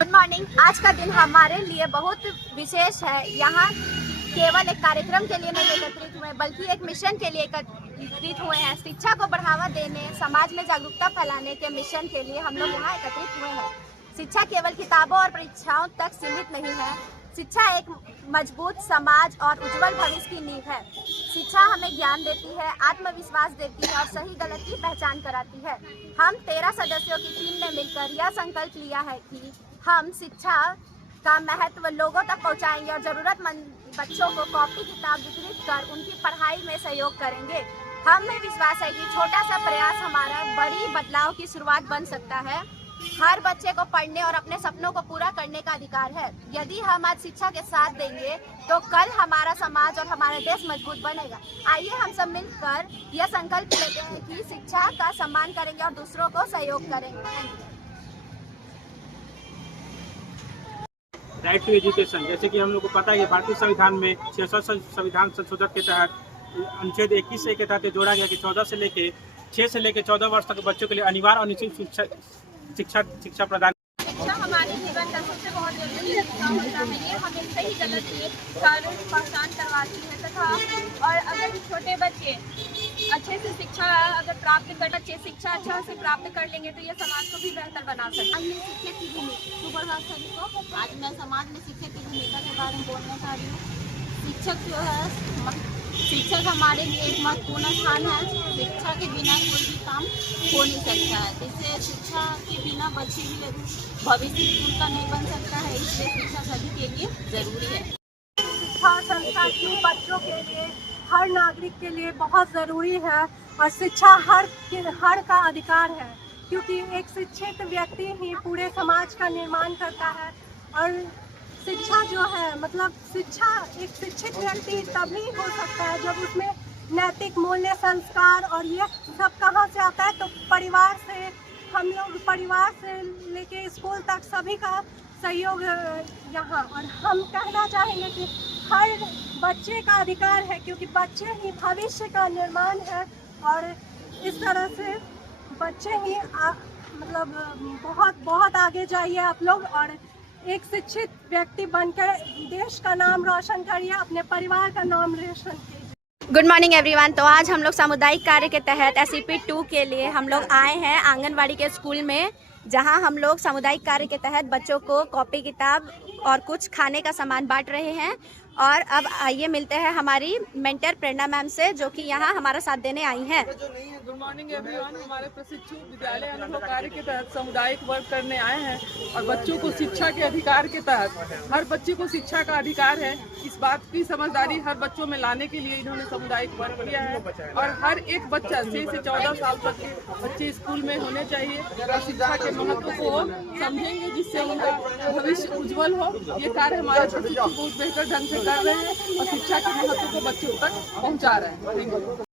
Good morning. आज का दिन हमारे लिए बहुत विशेष है। यहाँ केवल एक कार्यक्रम के लिए नहीं एकत्रित हुए बल्कि एक मिशन के लिए एकत्रित हुए हैं। शिक्षा को बढ़ावा देने, समाज में जागरूकता फैलाने के मिशन के लिए हम लोग यहाँ एकत्रित हुए हैं। शिक्षा केवल किताबों और परीक्षाओं तक सीमित नहीं है। शिक्षा एक मजबूत समाज और उज्जवल भविष्य की नींव है। शिक्षा हमें ज्ञान देती है, आत्मविश्वास देती है और सही गलत की पहचान कराती है। हम 13 सदस्यों की टीम ने मिलकर यह संकल्प लिया है कि हम शिक्षा का महत्व लोगों तक पहुंचाएंगे और जरूरतमंद बच्चों को कॉपी किताब वितरित कर उनकी पढ़ाई में सहयोग करेंगे। हमें विश्वास है कि छोटा सा प्रयास हमारा बड़ी बदलाव की शुरुआत बन सकता है। हर बच्चे को पढ़ने और अपने सपनों को पूरा करने का अधिकार है। यदि हम आज शिक्षा के साथ देंगे तो कल हमारा समाज और हमारा देश मजबूत बनेगा। आइए हम सब मिलकर यह संकल्प लेते हैं कि शिक्षा का सम्मान करेंगे और दूसरों को सहयोग करेंगे। राइट टू एजुकेशन, जैसे कि हम लोग को पता है कि भारतीय संविधान में 66 संविधान संशोधन के तहत अनुच्छेद 21 के तहत जोड़ा गया कि 6 से लेके 14 वर्ष तक बच्चों के लिए अनिवार्य और निःशुल्क शिक्षा प्रदान। शिक्षा हमारे जीवन का सबसे बहुत जरूरी हिस्सा होता है। ये हमें सही गलत की कारण पहचान करवाती है तथा और अगर छोटे बच्चे अच्छे से शिक्षा शिक्षा अच्छा से प्राप्त कर लेंगे तो ये समाज को भी बेहतर बना सकते हैं। शिक्षक की भूमिका सभी को आज मैं समाज में शिक्षक की भूमिका के बारे में बोलना चाह रही हूँ। शिक्षक जो है, शिक्षक हमारे लिए एक महत्वपूर्ण स्थान है। शिक्षा के बिना कोई भी काम हो नहीं सकता है। जिससे शिक्षा के बिना बच्चे भी भविष्य उनका नहीं बन सकता है। इसलिए शिक्षा सभी के लिए जरूरी है। शिक्षा संस्था की बच्चों के लिए, हर नागरिक के लिए बहुत ज़रूरी है और शिक्षा हर का अधिकार है, क्योंकि एक शिक्षित व्यक्ति ही पूरे समाज का निर्माण करता है। और शिक्षा जो है, मतलब शिक्षा, एक शिक्षित व्यक्ति तभी हो सकता है जब उसमें नैतिक मूल्य, संस्कार और ये सब कहाँ से आता है, तो परिवार से, हम लोग परिवार से लेके स्कूल तक सभी का सहयोग यहाँ। और हम कहना चाहेंगे कि हर बच्चे का अधिकार है, क्योंकि बच्चे ही भविष्य का निर्माण है और इस तरह से बच्चे ही मतलब बहुत आगे जाइए आप लोग और एक शिक्षित व्यक्ति बनकर देश का नाम रोशन करिए, अपने परिवार का नाम रोशन कीजिए। Good morning everyone. तो आज हम लोग सामुदायिक कार्य के तहत SCP 2 के लिए हम लोग आए हैं आंगनवाड़ी के स्कूल में, जहां हम लोग सामुदायिक कार्य के तहत बच्चों को कॉपी किताब और कुछ खाने का सामान बांट रहे हैं। और अब आइए मिलते हैं हमारी मेंटर प्रेरणा मैम से, जो कि यहाँ हमारा साथ देने आई हैं। Good morning everyone. हमारे प्रशिक्षु विद्यालय अनुभव कार्य के तहत सामुदायिक वर्क करने आए हैं और बच्चों को शिक्षा के अधिकार के तहत, हर बच्चे को शिक्षा का अधिकार है, इस बात की समझदारी हर बच्चों में लाने के लिए इन्होंने सामुदायिक वर्क किया है। और हर एक बच्चा 6 से 14 साल तक के बच्चे स्कूल में होने चाहिए और शिक्षा के महत्व को समझेंगे, जिससे उनका भविष्य उज्जवल हो। ये कार्य हमारे प्रशिक्षु बहुत बेहतर ढंग से कर रहे हैं और शिक्षा के महत्व को बच्चों तक पहुँचा रहे हैं।